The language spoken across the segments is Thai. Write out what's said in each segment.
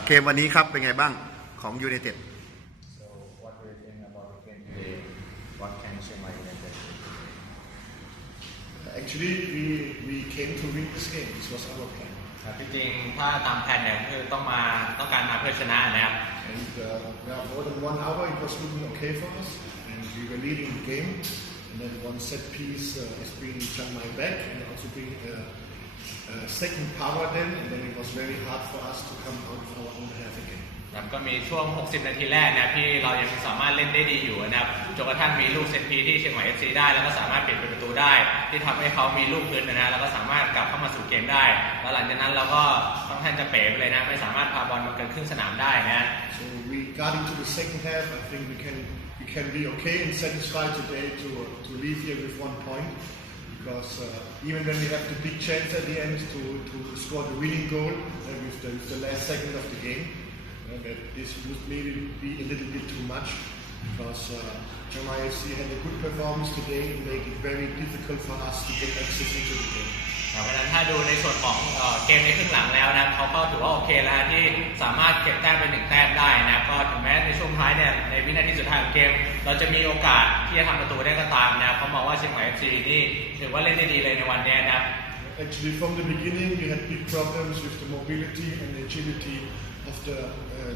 อ่าเกมวันนี้ครับเป็นไงบ้างของยู i นเต็ด So what do you think about the game today? What can Chiang Mai United do? Actually, we, we came to win this game. This was our plan. ครับที่จริงถ้าตามแผนเนี่ยคือต้องมาต้องการมาเพื่อชนะนะครับ And uh, now more than one hour, it was looking okay for us. And we were leading the game. And then one set piece uh, has been Chiang Mai back and also bring uh, uh, second power then. And then it was very hard for us to come out of our own half again. ครับก็มีช่วง 60 นาทีแรกนะครับที่เรายังสามารถเล่นได้ดีอยู่นะครับจนกระทั่งมีลูกเซตพีซที่เชียงใหม่เอฟซีได้ แล้วก็สามารถเปลี่ยนเป็นประตูได้ ที่ทำให้เขามีลูกพื้นนะฮะแล้วก็สามารถกลับเข้ามาสู่เกมได้ แล้วหลังจากนั้นเราก็ค่อนข้างจะเป๋ไปเลยนะไม่สามารถพาบอลมาเกินครึ่งสนามได้นะ So we got into the second half. I think we can we can be okay and satisfied today to to leave here with one point because uh, even when we have the big chance at the end to, to score the winning goal uh, with, the, with the last second of the game, uh, that this would maybe be a little bit too much because uh, FC had a good performance today and made it very difficult for us to get access into the game. เพราะฉะนั้นถ้าดูในส่วนของเกมในครึ่งหลังแล้วนะเขาก็ถือว่าโอเคแล้วที่สามารถเก็บแต้มเป็นหนึ่งแต้มได้นะก็ถึงแม้ในช่วงท้ายเนี่ยในวินาทีสุดท้ายของเกม เราจะมีโอกาสที่จะทำประตูได้ก็ตามนะเขามองว่าเชียงใหม่เอฟซีนี่ถือว่าเล่นได้ดีเลยในวันนี้นะครับ Actually, from the beginning, we had big problems with the mobility and agility of the uh,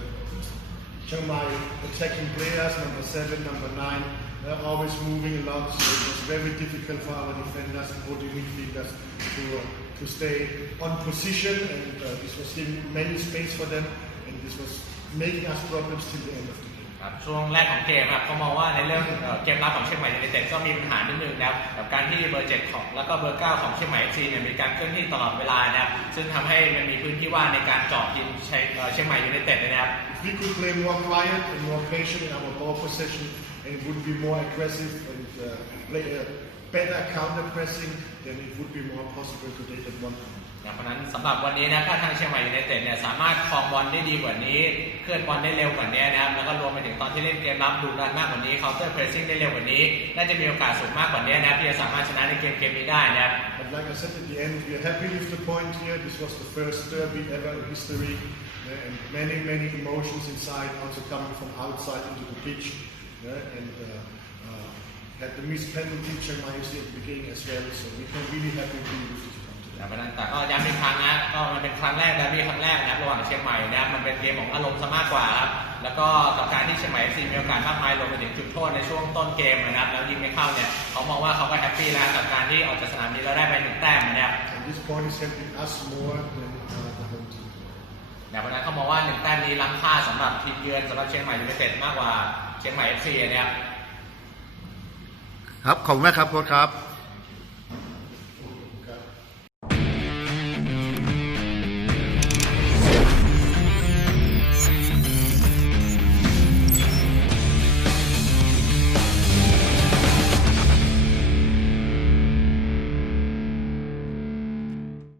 Chiang Mai attacking players, number seven, number nine. They're always moving a lot, so it was very difficult for our defenders and holding midfielders to, uh, to stay on position, and uh, this was giving many space for them, and this was making us problems till the end of the game. ครับช่วงแรกของเกมครับเขามองว่าในเรื่องเอ่อเกมรับของเชียงใหม่ยูไนเต็ดก็มีปัญหานิดนึงนะครับกับการที่เบอร์เจ็ดของแล้วก็เบอร์เก้าของเชียงใหม่เอฟซีเนี่ยมีการเคลื่อนที่ตลอดเวลานะครับซึ่งทำให้มันมีพื้นที่ว่างในการเจาะทีมเชียงเอ่อเชียงใหม่ยูไนเต็ดนะครับ we could play more quiet and more patient in our ball possession and it would be more aggressive and uh, play a better counter pressing, then it would be more possible today than one point. นะเพราะฉะนั้นสำหรับวันนี้นะถ้าทางเชียงใหม่ยูไนเต็ดเนี่ยสามารถครองบอลได้ดีกว่านี้ เคลื่อนบอลได้เร็วกว่านี้นะครับแล้วก็รวมไปถึงตอนที่เล่นเกมรับดูดันมากกว่านี้เคาน์เตอร์เพรสซิ่งได้เร็วกว่านี้ น่าจะมีโอกาสสูงมากกว่านี้นะครับที่จะสามารถชนะในเกมเกมนี้ได้นะครับ But like I said at the end, we are happy with the point here. This was the first derby ever in history uh, and many, many emotions inside, also coming from outside into the pitch. uh, and uh, uh, had the missed penalty, Chiang Mai FC at the beginning as well, so we can really happy with this point today. นะเพราะฉะนั้นแต่ก็ย้ำอีกครั้งนะก็มันเป็นครั้งแรกดาร์บี้ครั้งแรกนะครับระหว่างเชียงใหม่นะครับมันเป็นเกมของอารมณ์ซะมากกว่าครับแล้วก็กับการที่เชียงใหม่เอฟซีมีโอกาสมากมายรวมไปถึงจุดโทษในช่วงต้นเกมนะครับแล้วยิงไม่เข้าเนี่ยเขามองว่าเขาก็แฮปปี้แล้วกับการที่ออกจากสนามนี้แล้วได้ไปหนึ่งแต้มนะครับ And this point is helping us more than uh, the home team. นะเพราะนั้นเขามองว่าหนึ่งแต้มนี้ล้ำค่าสำหรับทีมเยือนสำหรับเชียงใหม่ยูไนเต็ดมากกว่าเชียงใหม่เอฟซีนะครับ ครับขอบคุณมากครับโค้ชครับ